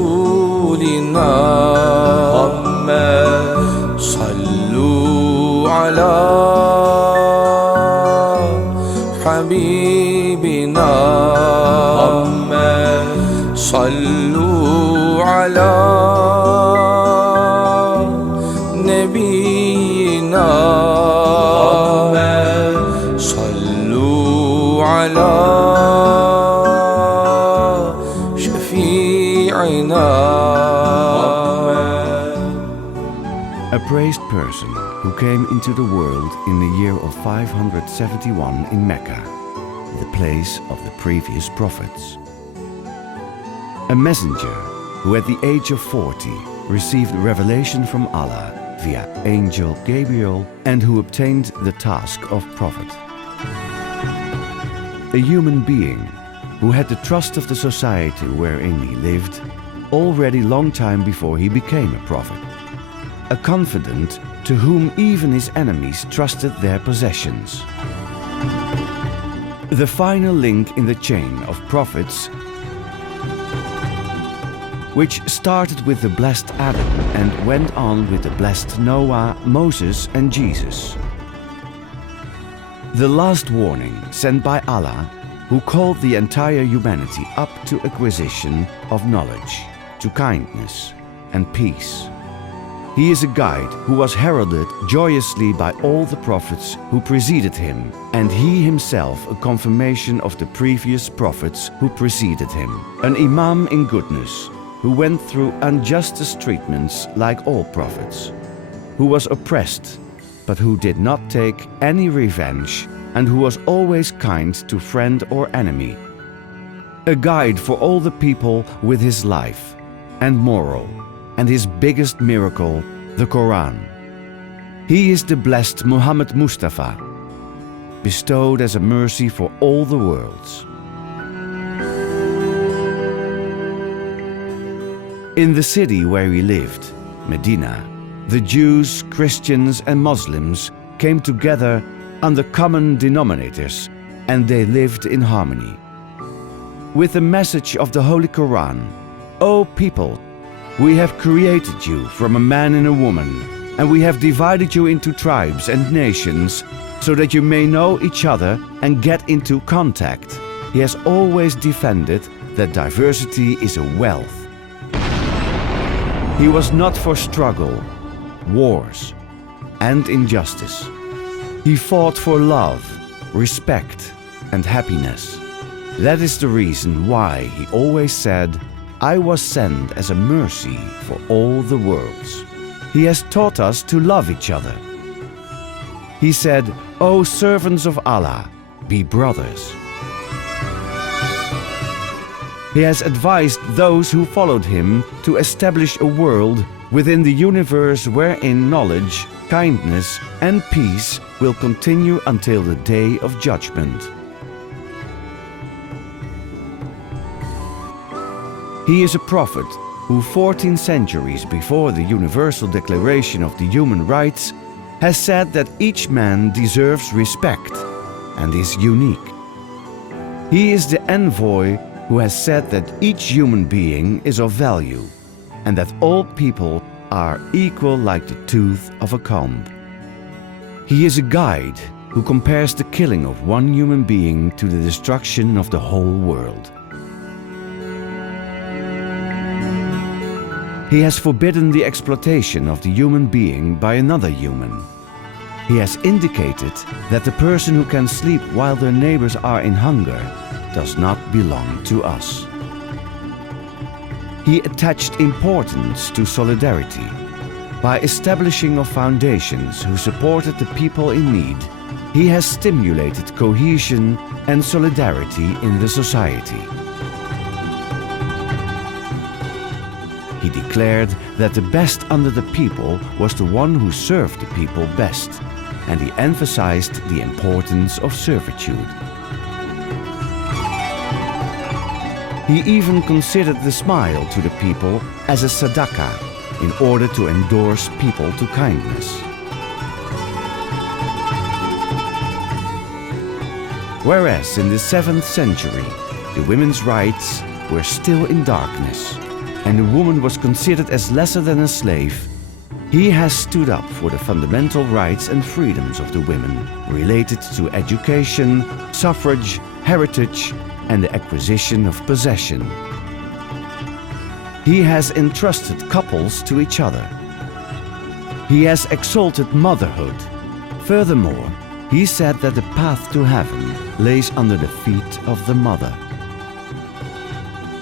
رسولنا صلوا على حبيبنا صلوا على نبينا صلوا على شفيعنا. A praised person who came into the world in the year of 571 in Mecca, the place of the previous prophets. A messenger who at the age of 40 received revelation from Allah via angel Gabriel and who obtained the task of prophet. A human being who had the trust of the society wherein he lived already long time before he became a prophet. A confidant to whom even his enemies trusted their possessions. The final link in the chain of prophets, which started with the blessed Adam and went on with the blessed Noah, Moses and Jesus. The last warning sent by Allah, who called the entire humanity up to acquisition of knowledge, to kindness and peace. He is a guide who was heralded joyously by all the prophets who preceded him, and he himself a confirmation of the previous prophets who preceded him. An imam in goodness, who went through unjust treatments like all prophets, who was oppressed, but who did not take any revenge, and who was always kind to friend or enemy. A guide for all the people with his life and moral, and his biggest miracle, the Quran. He is the blessed Muhammad Mustafa, bestowed as a mercy for all the worlds. In the city where he lived, Medina, the Jews, Christians and Muslims came together under common denominators, and they lived in harmony. With the message of the Holy Quran, O people, we have created you from a man and a woman, and we have divided you into tribes and nations so that you may know each other and get into contact. He has always defended that diversity is a wealth. He was not for struggle, wars, and injustice. He fought for love, respect, and happiness. That is the reason why he always said, I was sent as a mercy for all the worlds. He has taught us to love each other. He said, O servants of Allah, be brothers. He has advised those who followed him to establish a world within the universe wherein knowledge, kindness, and peace will continue until the day of judgment. He is a prophet who 14 centuries before the Universal Declaration of the Human Rights has said that each man deserves respect and is unique. He is the envoy who has said that each human being is of value and that all people are equal like the tooth of a comb. He is a guide who compares the killing of one human being to the destruction of the whole world. He has forbidden the exploitation of the human being by another human. He has indicated that the person who can sleep while their neighbors are in hunger does not belong to us. He attached importance to solidarity by establishing of foundations who supported the people in need. He has stimulated cohesion and solidarity in the society. He declared that the best under the people was the one who served the people best, and he emphasized the importance of servitude. He even considered the smile to the people as a sadaqah in order to endorse people to kindness. Whereas in the 7th century, the women's rights were still in darkness, and the woman was considered as lesser than a slave, he has stood up for the fundamental rights and freedoms of the women related to education, suffrage, heritage, and the acquisition of possession. He has entrusted couples to each other. He has exalted motherhood. Furthermore, he said that the path to heaven lays under the feet of the mother.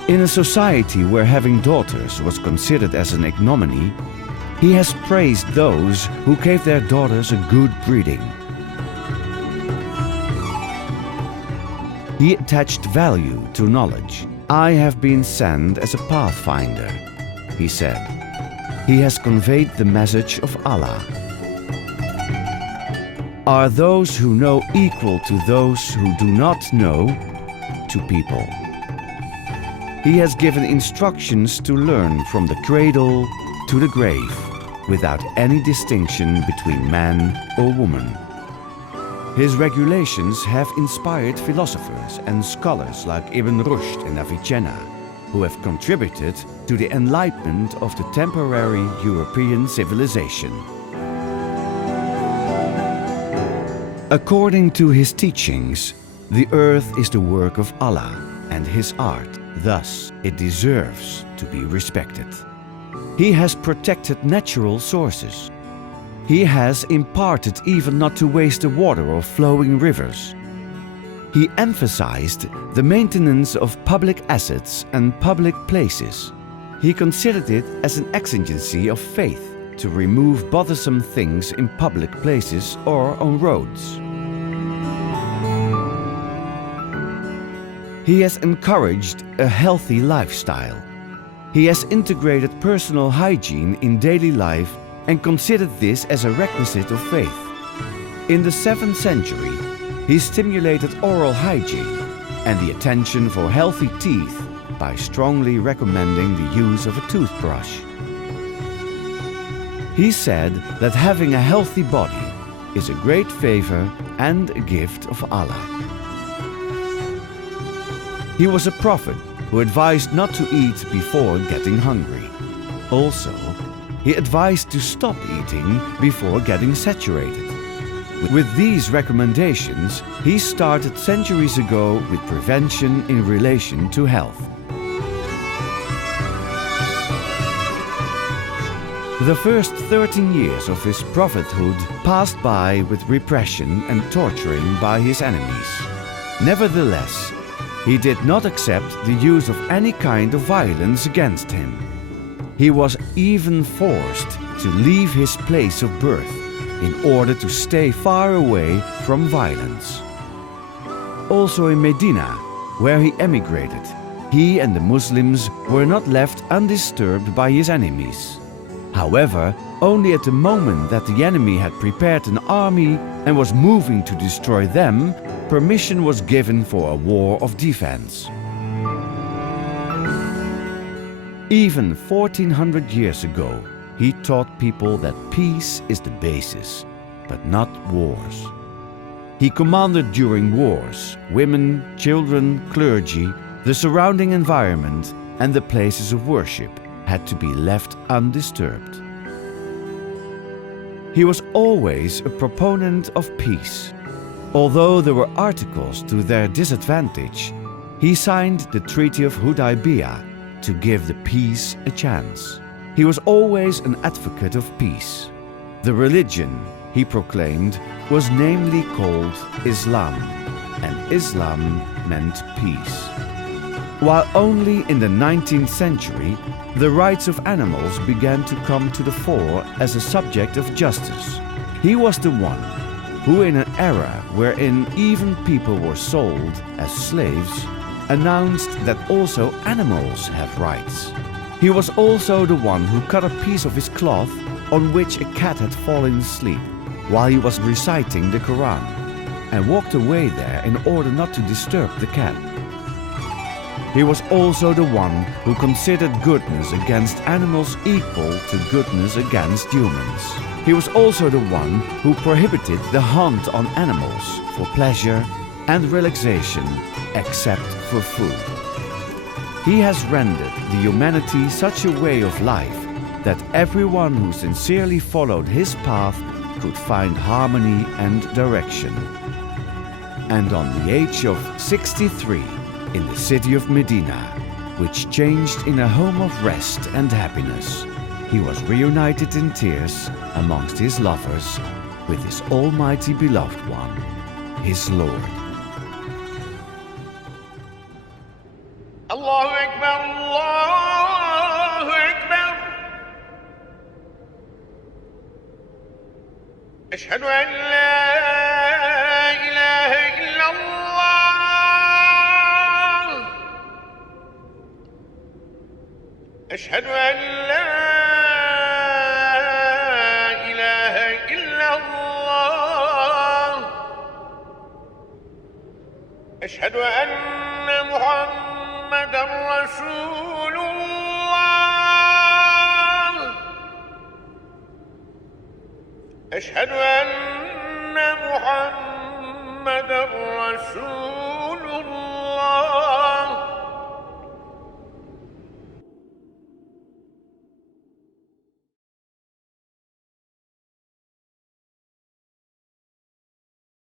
In a society where having daughters was considered as an ignominy, he has praised those who gave their daughters a good breeding. He attached value to knowledge. I have been sent as a pathfinder, he said. He has conveyed the message of Allah. Are those who know equal to those who do not know to people? He has given instructions to learn from the cradle to the grave, without any distinction between man or woman. His regulations have inspired philosophers and scholars like Ibn Rushd and Avicenna, who have contributed to the enlightenment of the temporary European civilization. According to his teachings, the earth is the work of Allah and his art, thus it deserves to be respected. He has protected natural sources. He has imparted even not to waste the water of flowing rivers. He emphasized the maintenance of public assets and public places. He considered it as an exigency of faith to remove bothersome things in public places or on roads. He has encouraged a healthy lifestyle. He has integrated personal hygiene in daily life and considered this as a requisite of faith. In the 7th century, he stimulated oral hygiene and the attention for healthy teeth by strongly recommending the use of a toothbrush. He said that having a healthy body is a great favor and a gift of Allah. He was a prophet who advised not to eat before getting hungry. Also, he advised to stop eating before getting saturated. With these recommendations, he started centuries ago with prevention in relation to health. The first 13 years of his prophethood passed by with repression and torturing by his enemies. Nevertheless, he did not accept the use of any kind of violence against him. He was even forced to leave his place of birth in order to stay far away from violence. Also in Medina, where he emigrated, he and the Muslims were not left undisturbed by his enemies. However, only at the moment that the enemy had prepared an army and was moving to destroy them, permission was given for a war of defense. Even 1400 years ago, he taught people that peace is the basis, but not wars. He commanded during wars, women, children, clergy, the surrounding environment, and the places of worship had to be left undisturbed. He was always a proponent of peace. Although there were articles to their disadvantage, he signed the Treaty of Hudaybiyah to give the peace a chance. He was always an advocate of peace. The religion, he proclaimed, was namely called Islam, and Islam meant peace. While only in the 19th century, the rights of animals began to come to the fore as a subject of justice. He was the one who, in an era wherein even people were sold as slaves, announced that also animals have rights. He was also the one who cut a piece of his cloth on which a cat had fallen asleep while he was reciting the Quran, and walked away there in order not to disturb the cat. He was also the one who considered goodness against animals equal to goodness against humans. He was also the one who prohibited the hunt on animals for pleasure and relaxation except for food. He has rendered the humanity such a way of life that everyone who sincerely followed his path could find harmony and direction. And on the age of 63, in the city of Medina, which changed in a home of rest and happiness, he was reunited in tears amongst his lovers with his almighty beloved one, his Lord. Allahu Akbar, Allahu Akbar. Ashhadu an la ilaha illallah. Ashhadu an la ilaha illallah. Ashhadu anna Muhammadan Rasulullah. Ashhadu anna Muhammadan Rasulullah.